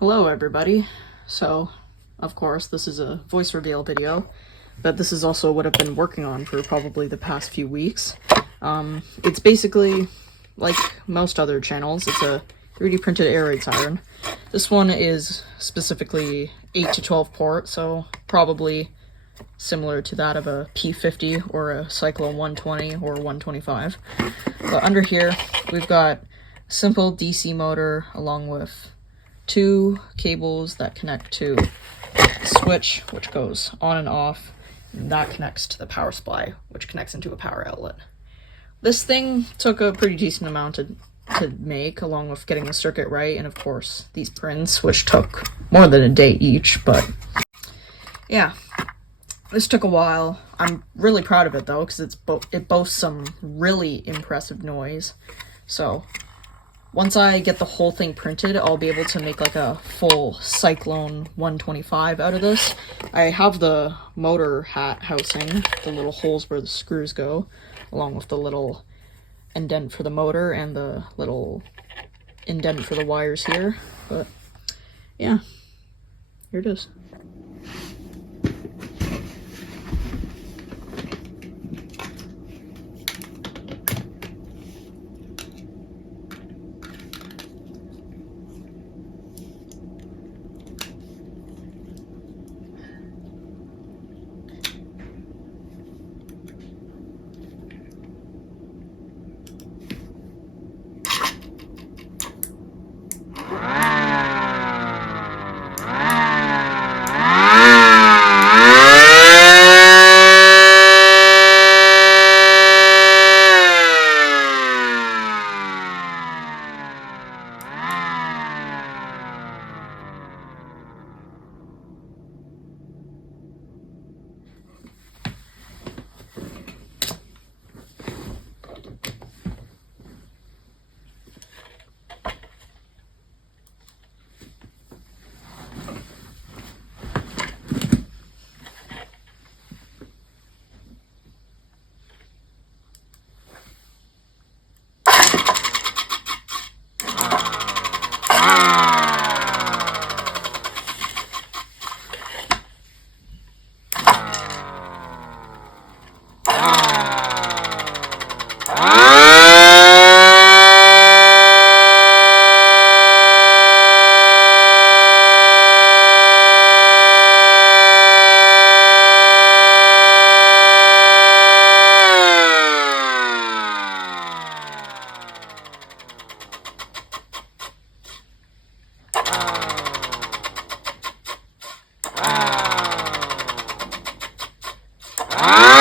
Hello everybody. So, of course, this is a voice reveal video, but this is also what I've been working on for probably the past few weeks. It's basically like most other channels. It's a 3D printed air raid siren. This one is specifically 8 to 12 port, so probably similar to that of a P50 or a Cyclone 120 or 125. But under here, we've got a simple DC motor along with two cables that connect to the switch, which goes on and off, and that connects to the power supply, which connects into a power outlet. This thing took a pretty decent amount to make, along with getting the circuit right, and of course these prints, which took more than a day each, but yeah, this took a while. I'm really proud of it though, because it boasts some really impressive noise. So once I get the whole thing printed, I'll be able to make like a full Cyclone 125 out of this. I have the motor hat housing, the little holes where the screws go, along with the little indent for the motor and the little indent for the wires here. But yeah, here it is. Ah!